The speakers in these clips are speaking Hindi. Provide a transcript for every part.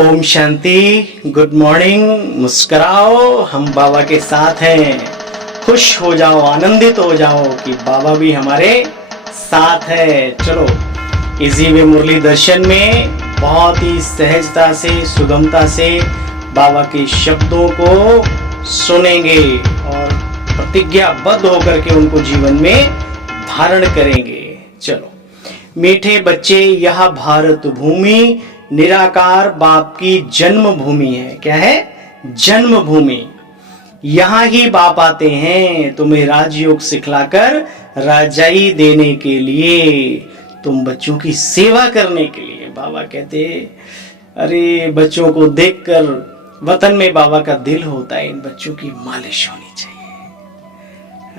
ओम शांति। Good morning. मुस्कुराओ, हम बाबा के साथ हैं। खुश हो जाओ, आनंदित हो जाओ कि बाबा भी हमारे साथ है। चलो इसी वे मुरली दर्शन में बहुत ही सहजता से, सुगमता से बाबा के शब्दों को सुनेंगे और प्रतिज्ञाबद्ध होकर के उनको जीवन में धारण करेंगे। चलो मीठे बच्चे, यह भारत भूमि निराकार बाप की जन्मभूमि है। क्या है? जन्मभूमि। यहां ही बाप आते हैं तुम्हें राजयोग सिखलाकर राजाई देने के लिए, तुम बच्चों की सेवा करने के लिए। बाबा कहते अरे बच्चों को देखकर वतन में बाबा का दिल होता है, इन बच्चों की मालिश होनी चाहिए,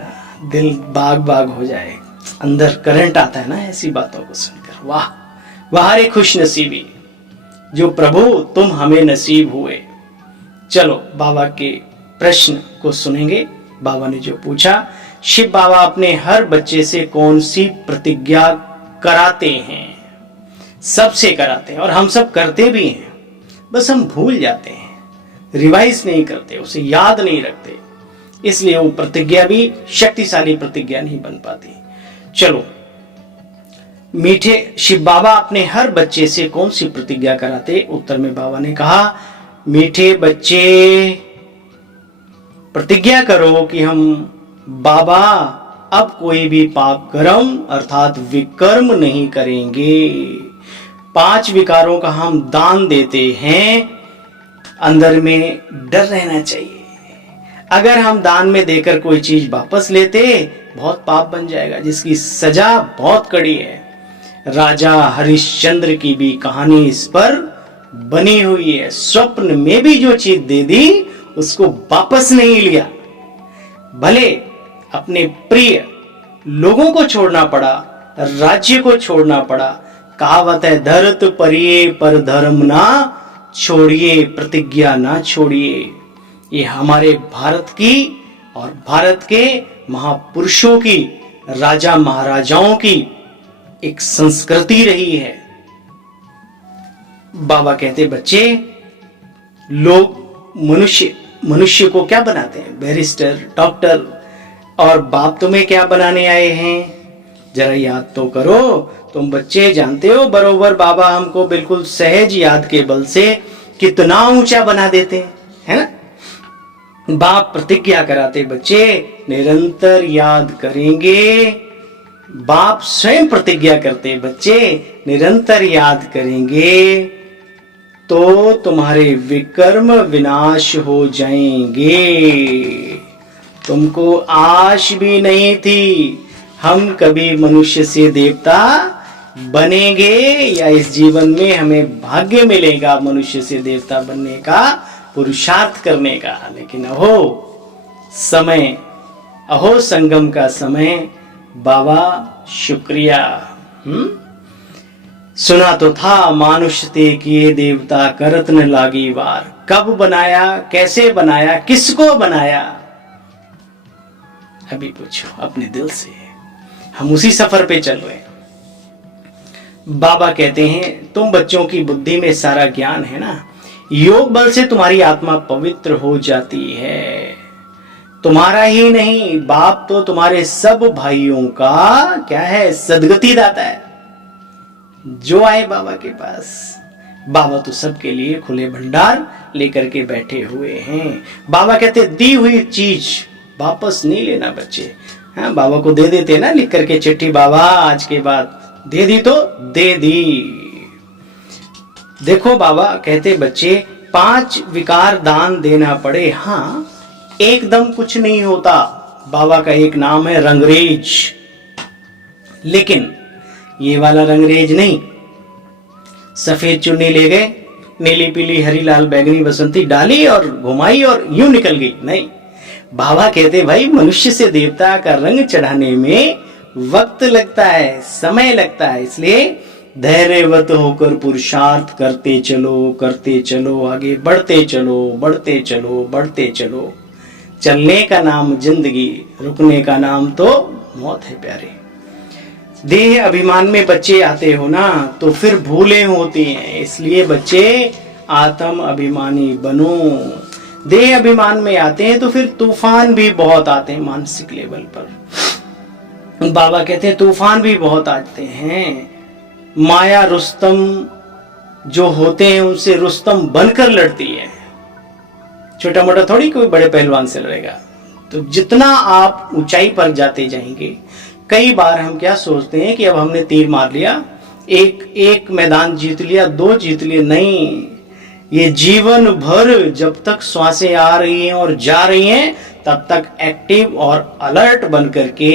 दिल बाग बाग हो जाए, अंदर करंट आता है ना ऐसी बातों को सुनकर। वाह वाह रे खुश नसीबी जो प्रभु तुम हमें नसीब हुए। चलो बाबा के प्रश्न को सुनेंगे। बाबा ने जो पूछा, शिव बाबा अपने हर बच्चे से कौन सी प्रतिज्ञा कराते हैं? सबसे कराते हैं और हम सब करते भी हैं, बस हम भूल जाते हैं, रिवाइज नहीं करते, उसे याद नहीं रखते, इसलिए वो प्रतिज्ञा भी शक्तिशाली प्रतिज्ञा नहीं बन पाती। चलो मीठे शिव बाबा अपने हर बच्चे से कौन सी प्रतिज्ञा कराते? उत्तर में बाबा ने कहा, मीठे बच्चे प्रतिज्ञा करो कि हम बाबा अब कोई भी पाप कर्म अर्थात विकर्म नहीं करेंगे। 5 विकारों का हम दान देते हैं। अंदर में डर रहना चाहिए, अगर हम दान में देकर कोई चीज वापस लेते बहुत पाप बन जाएगा, जिसकी सजा बहुत कड़ी है। राजा हरिश्चंद्र की भी कहानी इस पर बनी हुई है। स्वप्न में भी जो चीज दे दी उसको वापस नहीं लिया, भले अपने प्रिय लोगों को छोड़ना पड़ा, राज्य को छोड़ना पड़ा। कहावत है, धरत परिये पर धर्म ना छोड़िए, प्रतिज्ञा ना छोड़िए। ये हमारे भारत की और भारत के महापुरुषों की, राजा महाराजाओं की एक संस्कृति रही है। बाबा कहते बच्चे, लोग मनुष्य को क्या बनाते हैं? बैरिस्टर, डॉक्टर, और बाप तुम्हें क्या बनाने आए हैं? जरा याद तो करो। तुम बच्चे जानते हो बरोबर बाबा हमको बिल्कुल सहज याद के बल से कितना ऊंचा बना देते हैं ना। बाप प्रतिज्ञा कराते बच्चे निरंतर याद करेंगे। बाप स्वयं प्रतिज्ञा करते बच्चे निरंतर याद करेंगे तो तुम्हारे विकर्म विनाश हो जाएंगे। तुमको आश भी नहीं थी हम कभी मनुष्य से देवता बनेंगे, या इस जीवन में हमें भाग्य मिलेगा मनुष्य से देवता बनने का, पुरुषार्थ करने का। लेकिन अहो समय, अहो संगम का समय, बाबा शुक्रिया। सुना तो था मानुष ते किए देवता करत न लागी वार। कब बनाया, कैसे बनाया, किसको बनाया? अभी पूछो अपने दिल से, हम उसी सफर पे चल रहे हैं। बाबा कहते हैं तुम बच्चों की बुद्धि में सारा ज्ञान है ना, योग बल से तुम्हारी आत्मा पवित्र हो जाती है। तुम्हारा ही नहीं, बाप तो तुम्हारे सब भाइयों का क्या है? सदगति दाता है। जो आए बाबा के पास, बाबा तो सबके लिए खुले भंडार लेकर के बैठे हुए हैं। बाबा कहते दी हुई चीज वापस नहीं लेना बच्चे। हाँ, बाबा को दे देते ना लिख करके चिट्ठी, बाबा आज के बाद दे दी तो दे दी। देखो बाबा कहते बच्चे 5 विकार दान देना पड़े, हाँ एकदम कुछ नहीं होता। बाबा का एक नाम है रंगरेज, लेकिन ये वाला रंगरेज नहीं। सफेद चुन्नी ले गए, नीली पीली हरी लाल बैगनी बसंती डाली और घुमाई और यूं निकल गई, नहीं। बाबा कहते भाई मनुष्य से देवता का रंग चढ़ाने में वक्त लगता है, समय लगता है, इसलिए धैर्यवत होकर पुरुषार्थ करते चलो, आगे बढ़ते चलो, बढ़ते चलो, बढ़ते चलो। चलने का नाम जिंदगी, रुकने का नाम तो मौत है प्यारे। देह अभिमान में बच्चे आते हो ना तो फिर भूलें होती हैं, इसलिए बच्चे आत्म अभिमानी बनो। देह अभिमान में आते हैं तो फिर तूफान भी बहुत आते हैं मानसिक लेवल पर। बाबा कहते हैं तूफान भी बहुत आते हैं। माया रुस्तम जो होते हैं उनसे रुस्तम बनकर लड़ती है। छोटा मोटा थोड़ी कोई बड़े पहलवान से लड़ेगा। तो जितना आप ऊंचाई पर जाते जाएंगे, कई बार हम क्या सोचते हैं कि अब हमने तीर मार लिया, एक मैदान जीत लिया, 2 जीत लिए। नहीं, ये जीवन भर जब तक श्वासें आ रही हैं और जा रही हैं तब तक एक्टिव और अलर्ट बन करके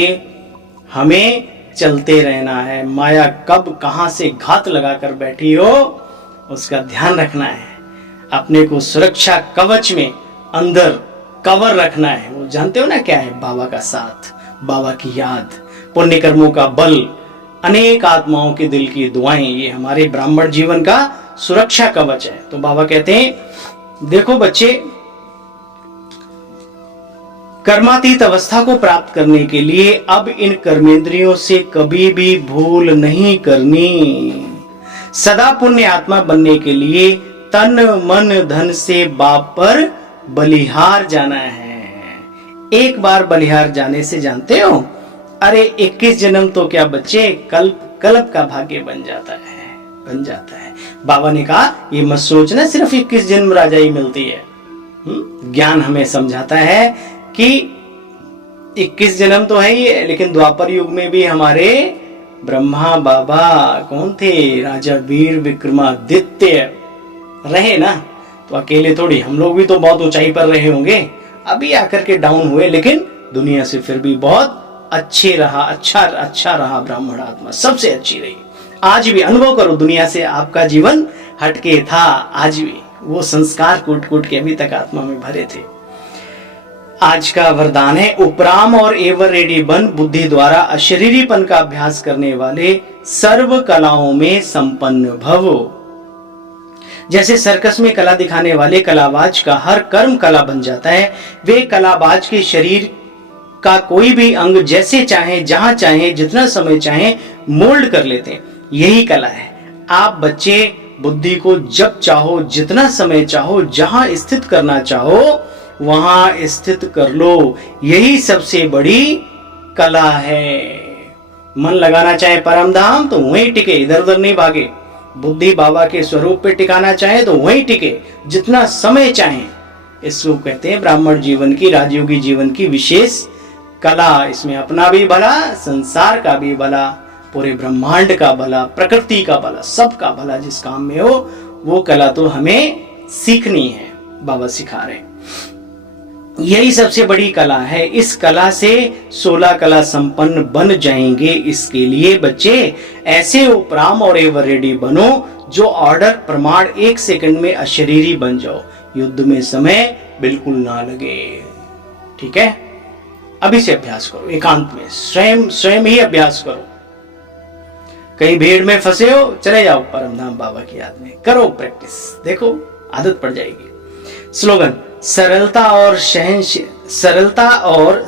हमें चलते रहना है। माया कब कहां से घात लगाकर बैठी हो उसका ध्यान रखना है। अपने को सुरक्षा कवच में अंदर कवर रखना है। वो जानते हो ना क्या है? बाबा का साथ, बाबा की याद, पुण्य कर्मों का बल, अनेक आत्माओं के दिल की दुआएं, ये हमारे ब्राह्मण जीवन का सुरक्षा कवच है। तो बाबा कहते हैं देखो बच्चे, कर्मातीत अवस्था को प्राप्त करने के लिए अब इन कर्मेंद्रियों से कभी भी भूल नहीं करनी। सदा पुण्य आत्मा बनने के लिए तन मन धन से बाप पर बलिहार जाना है। एक बार बलिहार जाने से जानते हो, अरे 21 जन्म तो क्या बच्चे, कल्प का भाग्य बन जाता है। बाबा ने कहा ये मत सोचना सिर्फ 21 जन्म राजाई मिलती है। ज्ञान हमें समझाता है कि 21 जन्म तो है ही, लेकिन द्वापर युग में भी हमारे ब्रह्मा बाबा कौन थे? राजा वीर विक्रमादित्य रहे ना। तो अकेले थोड़ी, हम लोग भी तो बहुत ऊंचाई पर रहे होंगे, अभी आकर के डाउन हुए, लेकिन दुनिया से फिर भी बहुत अच्छे रहा, अच्छा रहा। ब्राह्मण आत्मा सबसे अच्छी रही। आज भी अनुभव करो, दुनिया से आपका जीवन हटके था, आज भी वो संस्कार कूट के अभी तक आत्मा में भरे थे। आज का वरदान है उपराम और एवर रेडी बन, बुद्धि द्वारा अशरीरीपन का अभ्यास करने वाले सर्व कलाओं में संपन्न भवो। जैसे सर्कस में कला दिखाने वाले कलाबाज का हर कर्म कला बन जाता है, वे कलाबाज के शरीर का कोई भी अंग जैसे चाहे, जहां चाहे, जितना समय चाहे मोल्ड कर लेते हैं। यही कला है। आप बच्चे बुद्धि को जब चाहो, जितना समय चाहो, जहां स्थित करना चाहो वहां स्थित कर लो। यही सबसे बड़ी कला है। मन लगाना चाहे परम धाम तो वहीं टिके, इधर उधर नहीं भागे। बुद्धि बाबा के स्वरूप पे टिकाना चाहे तो वहीं टिके, जितना समय चाहे। इसको कहते हैं ब्राह्मण जीवन की, राजयोगी जीवन की विशेष कला। इसमें अपना भी भला, संसार का भी भला, पूरे ब्रह्मांड का भला, प्रकृति का भला, सबका भला जिस काम में हो, वो कला तो हमें सीखनी है। बाबा सिखा रहे हैं यही सबसे बड़ी कला है। इस कला से 16 कला संपन्न बन जाएंगे। इसके लिए बच्चे ऐसे उपराम और एवर रेडी बनो जो ऑर्डर प्रमाण 1 सेकंड में अशरीरी बन जाओ। युद्ध में समय बिल्कुल ना लगे। ठीक है, अभी से अभ्यास करो, एकांत में स्वयं ही अभ्यास करो। कहीं भीड़ में फंसे हो, चले जाओ परमधाम बाबा की याद में, करो प्रैक्टिस, देखो आदत पड़ जाएगी। स्लोगन, सरलता और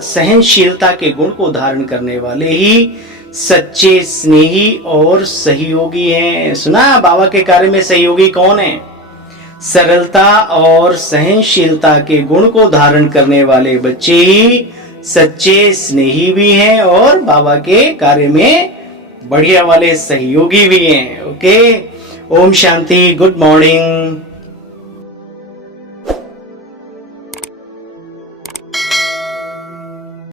सहनशीलता के गुण को धारण करने वाले ही सच्चे स्नेही और सहयोगी हैं। सुना बाबा के कार्य में सहयोगी कौन है? सरलता और सहनशीलता के गुण को धारण करने वाले बच्चे ही सच्चे स्नेही भी हैं और बाबा के कार्य में बढ़िया वाले सहयोगी भी हैं। Okay, Om Shanti, good morning.